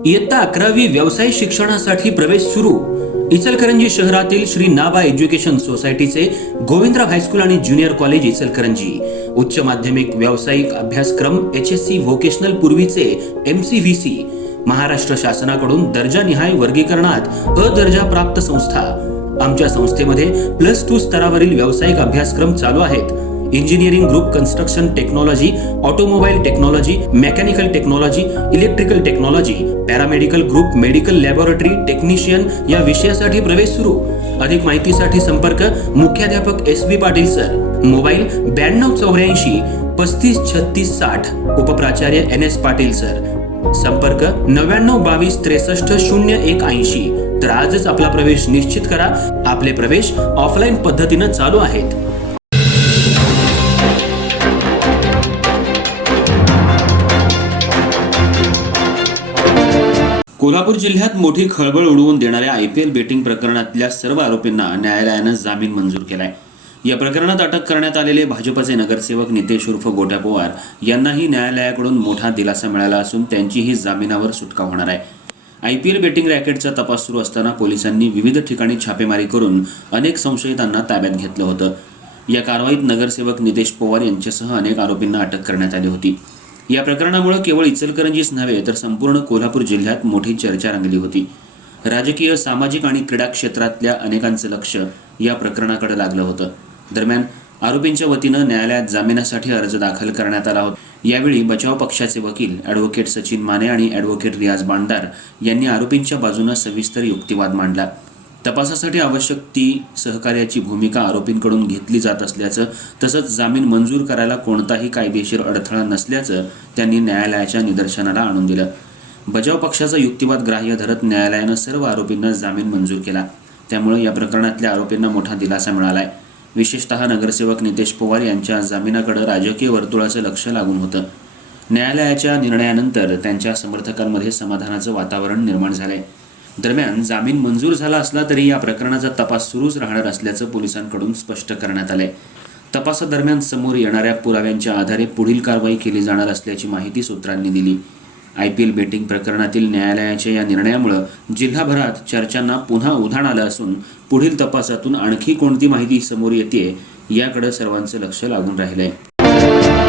इयत्ता 11वी व्यावसायिक शिक्षणासाठी प्रवेश सुरू। इचलकरंजी शहरातील श्री नाबा एज्युकेशन सोसायटीचे गोविंदराव हायस्कूल आणि ज्युनियर कॉलेज इचलकरंजी उच्च माध्यमिक व्यावसायिक अभ्यासक्रम HSC व्होकेशनल पूर्वीचे MCVC महाराष्ट्र शासनाकडून दर्जानिहाय वर्गीकरणात अ दर्जा प्राप्त संस्था। आमच्या संस्थेमध्ये +2 स्तरावरील व्यावसायिक अभ्यासक्रम चालू आहेत। Engineering group construction technology, automobile technology, mechanical technology, electrical technology, paramedical group, medical laboratory technician या विषयासाठी प्रवेश सुरू। अधिक माहितीसाठी संपर्क मुख्याध्यापक SB Patil sir, mobile 9284 35 36 60, उपप्राचार्य NS Patil sir, संपर्क 99 22 63 0180। तर आजच आपला प्रवेश निश्चित करा। आपले प्रवेश ऑफलाईन पद्धतीने चालू आहेत। कोल्हापूर जिल्ह्यात मोठी खळबळ उडवून देणाऱ्या IPL बेटिंग प्रकरणातल्या सर्व आरोपींना न्यायालयानं जामीन मंजूर केलाय। या प्रकरणात अटक करण्यात आलेले भाजपचे नगरसेवक नितेश उर्फ गोट्या पवार यांनाही न्यायालयाकडून मोठा दिलासा मिळाला असून त्यांचीही जामिनावर सुटका होणार आहे। IPL बेटिंग रॅकेटचा तपास सुरू असताना पोलिसांनी विविध ठिकाणी छापेमारी करून अनेक संशयितांना ताब्यात घेतलं होतं। या कारवाईत नगरसेवक नितेश पवार यांच्यासह अनेक आरोपींना अटक करण्यात आली होती। या प्रकरणामुळे केवळ इचलकरंजीच नव्हे तर संपूर्ण कोल्हापूर जिल्ह्यात मोठी चर्चा रंगली होती। राजकीय, सामाजिक आणि क्रीडा क्षेत्रातल्या अनेकांचं लक्ष या प्रकरणाकडे लागलं होतं। दरम्यान आरोपींच्या वतीनं न्यायालयात जामिनासाठी अर्ज दाखल करण्यात आला होता। यावेळी बचाव पक्षाचे वकील ॲडव्होकेट सचिन माने आणि ॲडव्होकेट रियाज बांडदार यांनी आरोपींच्या बाजूनं सविस्तर युक्तिवाद मांडला। तपासासाठी आवश्यक ती सहकार्याची भूमिका आरोपींकडून घेतली जात असल्याचं तसंच जामीन मंजूर करायला कोणताही कायदेशीर अडथळा नसल्याचं त्यांनी न्यायालयाच्या निदर्शनाला आणून दिलं। बचाव पक्षाचा युक्तिवाद ग्राह्य धरत न्यायालयानं सर्व आरोपींना जामीन मंजूर केला। त्यामुळे या प्रकरणातल्या आरोपींना मोठा दिलासा मिळालाय। विशेषतः नगरसेवक नितेश पवार यांच्या जामिनाकडे राजकीय वर्तुळाचं लक्ष लागून होतं। न्यायालयाच्या निर्णयानंतर त्यांच्या समर्थकांमध्ये समाधानाचं वातावरण निर्माण झालंय। दरम्यान जामीन मंजूर झाला असला तरी या प्रकरणाचा तपास सुरूच राहणार असल्याचं पोलिसांकडून स्पष्ट करण्यात आलंय। तपासादरम्यान समोर येणाऱ्या पुराव्यांच्या आधारे पुढील कारवाई केली जाणार असल्याची माहिती सूत्रांनी दिली। IPL बेटिंग प्रकरणातील न्यायालयाच्या या निर्णयामुळे जिल्हाभरात चर्चांना पुन्हा उधाण आलं असून पुढील तपासातून आणखी कोणती माहिती समोर येते याकडे सर्वांचं लक्ष लागून राहिलंय।